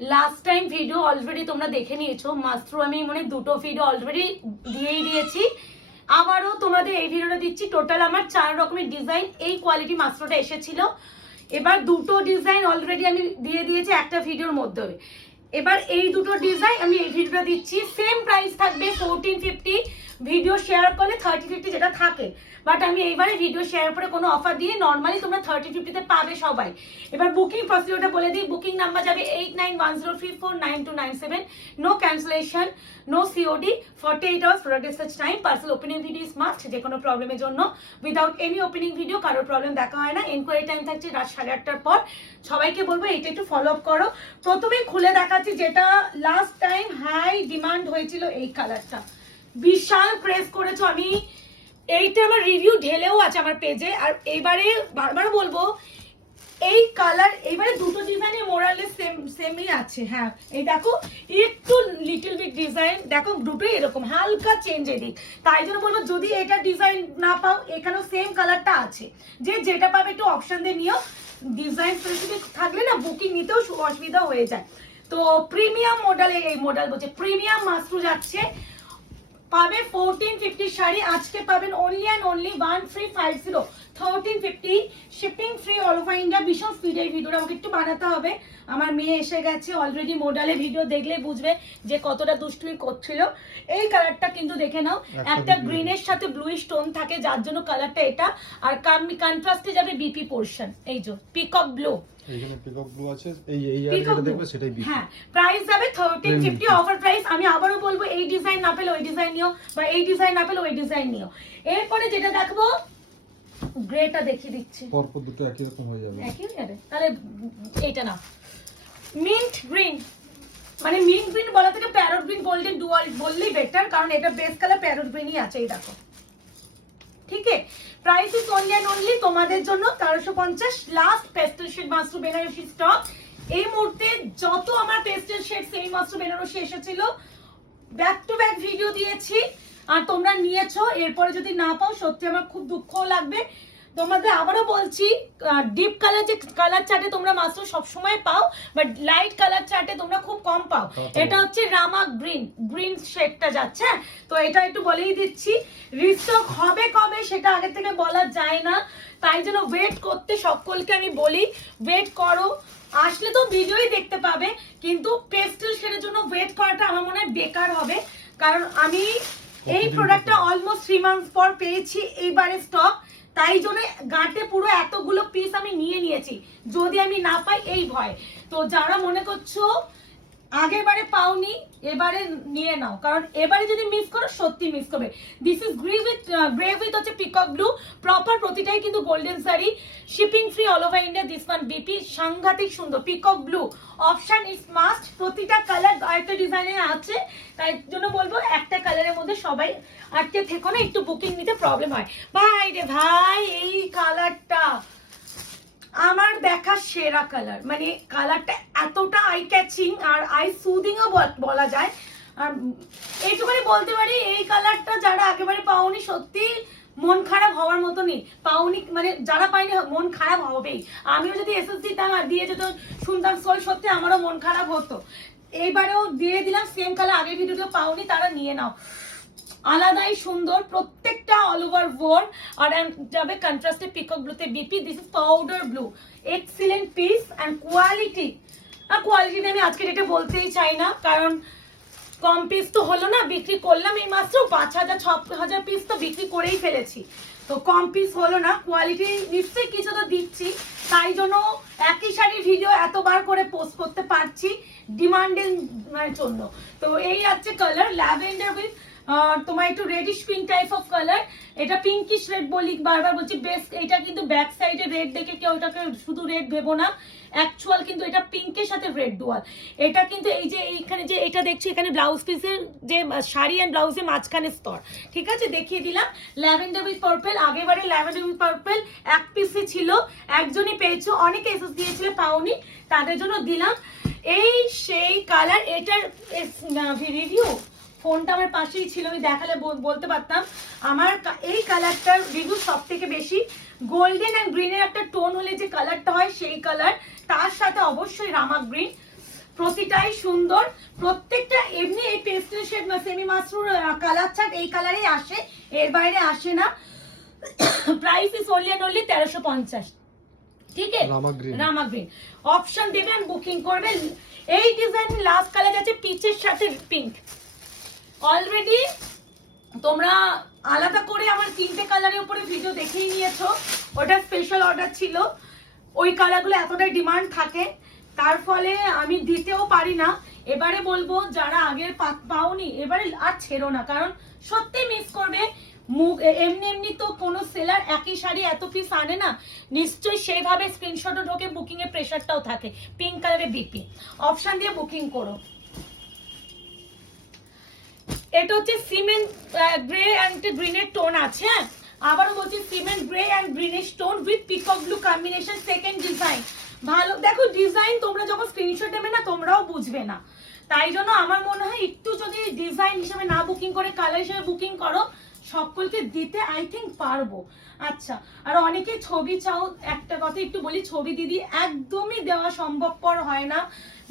Last time video already তোমরা দেখে নিয়েছো, মাত্র আমি মানে দুটো ভিডিও অলরেডি দিয়েই দিয়েছি। আবারও তোমাদের এই ভিডিওটা দিচ্ছি। টোটাল আমার 4 রকমের ডিজাইন এই কোয়ালিটি মাত্রটা এসেছিল। এবার দুটো ডিজাইন অলরেডি আমি দিয়ে দিয়েছি একটা ভিডিওর মধ্যে। এবার এই দুটো ডিজাইন আমি এই ভিডিওটা দিচ্ছি। সেম প্রাইস থাকবে 1450, ভিডিও শেয়ার করলে 30-50 যেটা থাকে। বাট আমি এইবারে ভিডিও শেয়ার করে কোনো অফার দিয়ে নর্মালি তোমরা 30-50-তে পাবে সবাই। এবার বুকিং প্রসিডিওরটা বলে দিই। বুকিং নাম্বার যাবে 8910349297। No cancellation, no COD, 48 hours product research time. Parcel opening video is must, যে কোনো প্রবলেমের জন্য। উইদাউট এনি ওপেনিং ভিডিও কারোর প্রবলেম দেখা হয় না। এনকোয়ারি টাইম থাকছে রাত 8:30টার পর। সবাইকে বলবো এইটা একটু ফলো আপ করো। প্রথমেই খুলে দেখাচ্ছি যেটা লাস্ট টাইম হাই ডিমান্ড হয়েছিল, এই কালারটা বিশাল ক্রেজ করেছো। আমি এইটা আমার রিভিউ ঢেলেও আছে আমার পেজে। আর এইবারে বারবার বলবো এই কালার এইবারে দুটো ডিজাইনে মোরালে সেমই আছে। হ্যাঁ এই দেখো একটু লিটল বিট ডিজাইন, দেখো দুটোই এরকম হালকা চেঞ্জ এদিক। তাই জন্য বলবো যদি এটা ডিজাইন না পাও এখানেও সেম কালারটা আছে, যে যেটা পাবে একটু অপশন দিয়ে নিও। ডিজাইন স্পেসিফিক থাকলে না বুকিং নিতেও অসুবিধা হয়ে যায়। তো প্রিমিয়াম মডেলে, এই মডেল বলছে প্রিমিয়াম মাশরু যাচ্ছে, পাবে 1450 শাড়ি। আজকে পাবেন only and only 1350, 1350 shipping free all over India. ভীষণ স্পিড এই ভিডিওটা আমাকে একটু বানাতে হবে। আমার মেয়ে এসে গেছে অলরেডি, মডেলের ভিডিও দেখলে বুঝবে যে কতটা দুষ্টুমি করছিল। এই কালারটা কিন্তু দেখে নাও, একটা গ্রিনের সাথে ব্লু স্টোন থাকে যার জন্য কালারটা এটা। আর কন্ট্রাস্টে যাবে বিপি পোরশন, এই যে পিকক ব্লু, এইখানে পিকক ব্লু আছে। এই আর যেটা দেখবে সেটাই বিপি। হ্যাঁ প্রাইস যাবে 1350 অফার প্রাইস। আমি আবারও বলবো এই ডিজাইন না পেলে ওই ডিজাইন নিও, বা এই ডিজাইন না পেলে ওই ডিজাইন নিও। এরপরে যেটা দেখবো গ্রেটা দেখিয়ে দিচ্ছি। পরপর দুটো একই রকম হয়ে যাবে। একই হয়ে যাবে তাহলে এইটা না, মিন্ট গ্রিন, মানে মিন্ট গ্রিন বলা থেকে প্যারট গ্রিন গোল্ডেন ডুয়াল বললেই বেটার, কারণ এটা বেস কালার প্যারট গ্রিনই আছে। এই দেখো, ঠিক আছে। Price is only and only তোমাদের জন্য 1350। Last pastel shade mashru Banarasi stock এই মুহূর্তে। যত আমার পেস্টেল শেড সেই মাশরু বেনারসি এসেছিল ব্যাক টু ব্যাক ভিডিও দিয়েছি, আর তোমরা নিয়েছো। এরপরে যদি না পাও সত্যি আমার খুব দুঃখও লাগবে। তোমাদের আবারও বলছি, ডিপ কালার যে কালার চার্টে তোমরা মাত্র সবসময় পাও, বাট লাইট কালার চার্টে তোমরা খুব কম পাও। এটা হচ্ছে রামা গ্রিন, গ্রিন শেডটা যাচ্ছে। তো এটা একটু বলেই দিচ্ছি, রিস্টক হবে কবে সেটা আগে থেকে বলা যায় না। তাই জন্য ওয়েট করতে সকলকে আমি বলি, ওয়েট করো। আসলে তো ভিডিওই দেখতে পাবে, কিন্তু পেস্টেল শেডের জন্য ওয়েট করাটা আমার মনে হয় বেকার হবে। কারণ আমি এই প্রোডাক্টটা অলমোস্ট 3 মান্থস পর পেয়েছি এইবারে স্টক। তাই জন্য গাঁটে পুরো এতগুলো পিস আমি নিয়েছি, যদি আমি না পাই এই ভয়। তো যারা মনে করছো আগেরবারে পাওনি এবারে নিয়ে নাও, কারণ এবারে যদি মিস করো সত্যি মিস করবে। দিস ইজ গ্রে উইথ হচ্ছে পিকক ব্লু, প্রপার প্রতিটাই কিন্তু golden sari, shipping free all over India. This one BP সাংঘাতিক সুন্দর peacock blue, option is must. প্রতিটা কালার আরেকটা ডিজাইনের আছে, তাই জন্য বলবো একটা কালারের মধ্যে সবাই আটকে থেকো না, একটু বুকিং নিতে প্রবলেম হয়। ভাই রে ভাই, এই কালারটা আমার দেখা সেরা কালার, মানে কালারটা এতটা আই ক্যাচিং আর আই সুদিংও বলা যায়। আর এইটুকুনি বলতে পারি, এই কালারটা যারা একেবারে পাওনি সত্যি মন খারাপ হওয়ার মতো নেই। পাওনি মানে যারা পাইনি মন খারাপ হবেই। আমিও যদি এসএসসি দিতাম আর দিয়ে যেত শুনতাম সোল, সত্যি আমারও মন খারাপ হতো। এইবারেও দিয়ে দিলাম সেম কালার, আগের ভিডিওতে পাওনি তারা নিয়ে নাও। আলাদাই সুন্দর প্রত্যেকটা অল ওভার ওয়ার। আর যাবে কন্ট্রাস্টে পিকক ব্লুতে BP. This is powder blue, excellent piece and quality. আর কোয়ালিটি আমি আজকে এটা বলতেই চাই না, কারণ কম পিস তো হলো না, বিক্রি করলাম এই মাত্র 5,000-6,000 পিস তো বিক্রি করেই ফেলেছি। তো কম পিস হলো না, কোয়ালিটি নিশ্চয়ই কিছু তো দিচ্ছি। তাই জন্য একই শাড়ির ভিডিও এতবার করে পোস্ট করতে পারছি ডিমান্ডের জন্য। তো এই আছে কালার ল্যাভেন্ডার উইথ তোমার একটু radish pink type of colour. এটা পিঙ্কিশ রেড বলি, বারবার বলছি বেস্ট। এটা কিন্তু ব্যাক সাইডে রেড দেখে কেউ এটাকে শুধু রেড ভেবো না, অ্যাকচুয়াল কিন্তু এটা পিঙ্কের সাথে রেড ডুয়াল। এটা কিন্তু এই যে এইখানে যে এটা দেখছি, এখানে ব্লাউজ পিসের যে শাড়ি অ্যান্ড ব্লাউজের মাঝখানে স্তর, ঠিক আছে দেখিয়ে দিলাম। ল্যাভেন্ডার উইথ পার্পল, আগেবারে ল্যাভেন্ডার উইথ পার্পল এক পিসে ছিল, একজনই পেয়েছো, অনেকে এসএস দিয়েছিল পাওনি, তাদের জন্য দিলাম। এই সেই কালার, এটার রিভিউ ফোনটা আমার পাশেই ছিল, আমি দেখালে বলতে পারতাম। আমার এই কালারটার রিভিউ সব থেকে বেশি। গোল্ডেন অ্যান্ড গ্রিনের একটা টোন হলে যে কালারটা হয় সেই কালার, তার সাথে অবশ্যই রামা গ্রিন। প্রতিটাই সুন্দর, প্রত্যেকটা এমনি এই pastel shade semi mashru colour chart এই কালারেই আসে, এর বাইরে আসে না। Price is only and only 1350। ঠিক আছে, রামা গ্রিন অপশন দেবেন, বুকিং করবেন। এই ডিজাইন লাস্ট কালার আছে পিচের সাথে পিঙ্ক। অলরেডি তোমরা আলাদা করে আমার 3টে কালারের উপরে ভিডিও দেখেই নিয়েছো, ওটা স্পেশাল অর্ডার ছিল। ওই কালারগুলো এতটাই ডিমান্ড থাকে, তার ফলে আমি দিতেও পারি না। এবারে বলবো যারা আগের পাওনি এবারে আর ছেড়ো না, কারণ সত্যি মিস করবে। মুখ এমনি এমনি তো কোনো সেলার একই শাড়ি এত পিস আনে না, নিশ্চয়ই সেইভাবে স্ক্রিনশটও ঢোকে, বুকিং এর প্রেশারটাও থাকে। পিঙ্ক কালারে বিপি অপশন দিয়ে বুকিং করো। এটা হচ্ছে সিমেন্ট গ্রে অ্যান্ড গ্রিনের টোন আছে, আবারও বলছি সিমেন্ট গ্রে অ্যান্ড গ্রিনের tone with peacock blue combination. Second design ভালো, দেখো ডিজাইন তোমরা যখন স্ক্রিনশট নেবে না তোমরাও বুঝবে না, তাই জন্য আমার মনে হয় একটু যদি ডিজাইন হিসেবে না বুকিং করে কালার হিসেবে বুকিং করো, সকলকে দিতে আই থিঙ্ক পারবো। আচ্ছা, আর অনেকে ছবি চাও, একটা কথা একটু বলি, ছবি দিদি একদমই দেওয়া সম্ভবপর হয় না,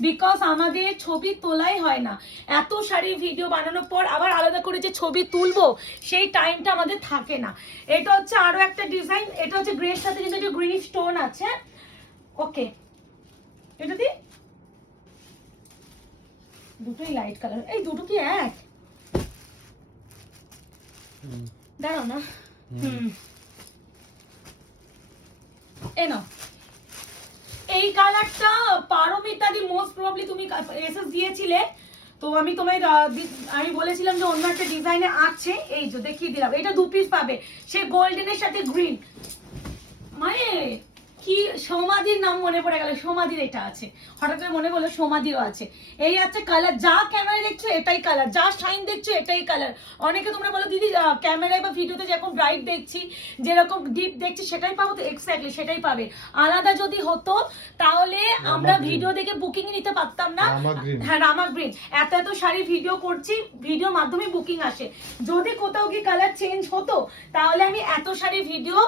বিকজ আমাদের ছবি তোলাই হয় না। এত শাড়ির ভিডিও বানানোর পর আবার আলাদা করে যে ছবি তুলবো সেই টাইমটা আমাদের থাকে না। এটা হচ্ছে আরো একটা ডিজাইন, এটা হচ্ছে গ্রের সাথে কিন্তু একটা গ্রিন স্টোন আছে। ওকে, এটা দি দুটোই লাইট কালার, এই দুটো কি এক? দাঁড়াও না, এ নাও এই কালারটা। পারমিতাদি মোস্ট প্রবাবলি তুমি এসএস দিয়েছিলে, তো আমি তোমায় আমি বলেছিলাম যে অন্য একটা ডিজাইনে আছে, এই যে দেখিয়ে দিলাম। এটা 2 পিস পাবে, সে গোল্ডেনের সাথে গ্রিন, মানে কি সমাধির নাম মনে পড়ে গেল, সমাধির এটা আছে, হঠাৎ করে মনে পড়লো সমাধিরও আছে। এই আছে কালার, যা ক্যামেরায় দেখছো এটাই কালার, যা শাইন দেখছো এটাই কালার। অনেকে তোমরা বলো দিদি ক্যামেরায় বা ভিডিওতে যেরকম ব্রাইট দেখছি, যেরকম ডিপ দেখছি সেটাই পাবো, তো এক্স্যাক্টলি সেটাই পাবে। আলাদা যদি হতো তাহলে আমরা ভিডিও দেখে বুকিং নিতে পারতাম না। হ্যাঁ, রামা গ্রিন, এত এত শাড়ি ভিডিও করছি, ভিডিওর মাধ্যমে বুকিং আসে। যদি কোথাও কি কালার চেঞ্জ হতো তাহলে আমি এত শাড়ি ভিডিও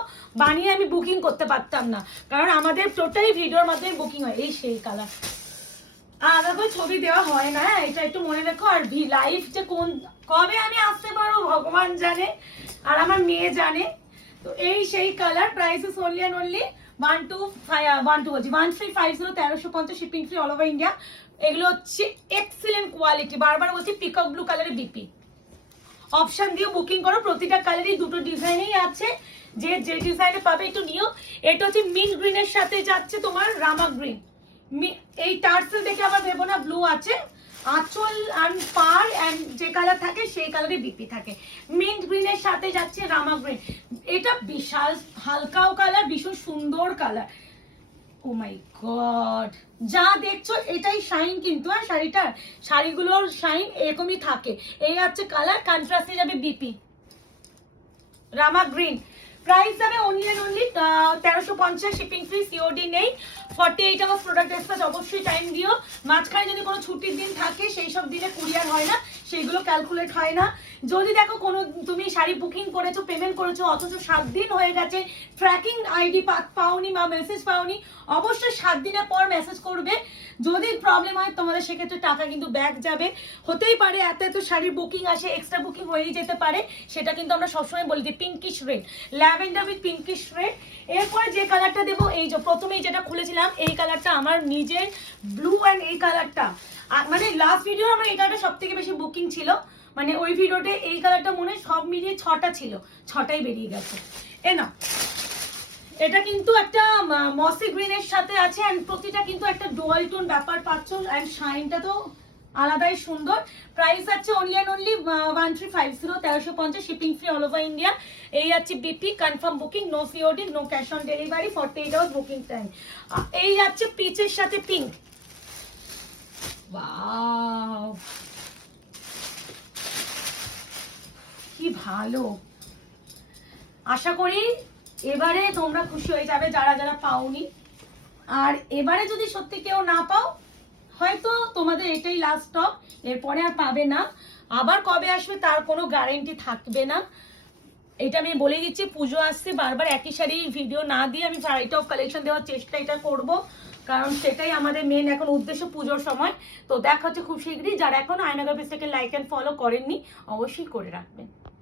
বানিয়ে আমি বুকিং করতে পারতাম না, কারণ আমাদের টোটালি ভিডিওর মাধ্যমে বুকিং হয়। এই সেই কালার, আলাদা করে ছবি দেওয়া হয় না, এটা একটু মনে রেখো। আর লাইভ যে কোন কবে আমি আসতে পারবো ভগবান জানে, আর আমার মেয়ে জানে। তো এই সেই colour, price is only and only 1350, 1350 shipping free all over India. এগুলো হচ্ছে এক্সিলেন্ট কোয়ালিটি, বারবার বলছি পিকক ব্লু কালারের বিপি। অপশন দিয়ে বুকিং করো, প্রতিটা কালারই দুটো ডিজাইনেই আছে, যে যে ডিজাইনে পাবে একটু নিও। এটা হচ্ছে মিন্ট গ্রিনের সাথে যাচ্ছে তোমার রামা গ্রিন। এই টার্সেল দেখে আবার ভেবো না ব্লু আছে, আঁচল আর পার এন্ড যে কালার থাকে সেই কালারে বিপি থাকে। মিন্ট গ্রিনের সাথে যাচ্ছে রামা গ্রিন, এটা বিশাল হালকাও কালার, ভীষণ সুন্দর কালার। ও মাই গড, যা দেখছো এটাই শাইন কিন্তু, আর শাড়িগুলোর শাইন এরকমই থাকে। এই হচ্ছে কালার, কন্ট্রাস্টে যাবে বিপি রামা গ্রিন। প্রাইস যাবে only and only 1350, shipping free, COD নেই। 48 আওয়ার্স প্রোডাক্ট ডিসপ্যাচ, অবশ্যই টাইম দিও। মাঝখানে যদি কোনো ছুটির দিন থাকে সেই সব দিনে কুরিয়ার হয় না, সেইগুলো ক্যালকুলেট হয় না। যদি দেখো কোনো তুমি শাড়ি বুকিং করেছো, পেমেন্ট করেছো, অথচ 7 দিন হয়ে গেছে, ট্র্যাকিং আইডি পাওনি বা মেসেজ পাওনি, অবশ্যই 7 দিনের পর মেসেজ করবে। যদি প্রবলেম হয় তোমাদের সেক্ষেত্রে টাকা কিন্তু ব্যাক যাবে। হতেই পারে এত এত শাড়ির বুকিং আসে, এক্সট্রা বুকিং হয়েই যেতে পারে, সেটা কিন্তু আমরা সবসময় বলি দিই। Pinkish red, lavender with pinkish red. এরপরে যে কালারটা দেবো, এই যে প্রথমেই যেটা খুলেছিলাম এই কালারটা আমার নিজের ব্লু অ্যান্ড এই কালারটা, মানে লাস্ট ভিডিও আমার এই কালারটা সব থেকে বেশি বুকিং ছিল, মানে ওই ভিডিওতে এই কালারটা মনে হয় সব মিলিয়ে 6টা ছিল, 6টাই বেরিয়ে গেছে। এ না, এটা কিন্তু একটা মসি গ্রিনের সাথে আছে, এন্ড প্রতিটা কিন্তু একটা ডুয়াল টোন ব্যাপার পাচ্ছ, এন্ড শাইনটা তো আলাদাই সুন্দর। প্রাইস আছে only and only 1350, 1350, shipping free all over India. এই আছে BP, confirm booking, no COD, no cash on delivery, 48 hours booking time. এই আছে পিচের সাথে পিঙ্ক, ওয়াও কি ভালো। আশা করি এবারে তোমরা খুশি হয়ে যাবে যারা যারা পাওনি। আর এবারে যদি সত্যি কেউ না পাও, হয়তো তোমাদের এটাই লাস্ট স্টক, এরপরে আর পাবে না। আবার কবে আসবে তার কোনো গ্যারান্টি থাকবে না, এটা আমি বলে দিচ্ছি। পুজো আসছে, বারবার একই শাড়ি ভিডিও না দিয়ে আমি ভ্যারাইটি অফ কালেকশন দেওয়ার চেষ্টা এটা করব। কারণ সেটাই আমাদের মেন এখন উদ্দেশ্য পুজোর সময়। তো দেখা হচ্ছে খুব শীঘ্রই। যারা এখন আয়নাগর পেজটাকে লাইক অ্যান্ড ফলো করেননি অবশ্যই করে রাখবেন।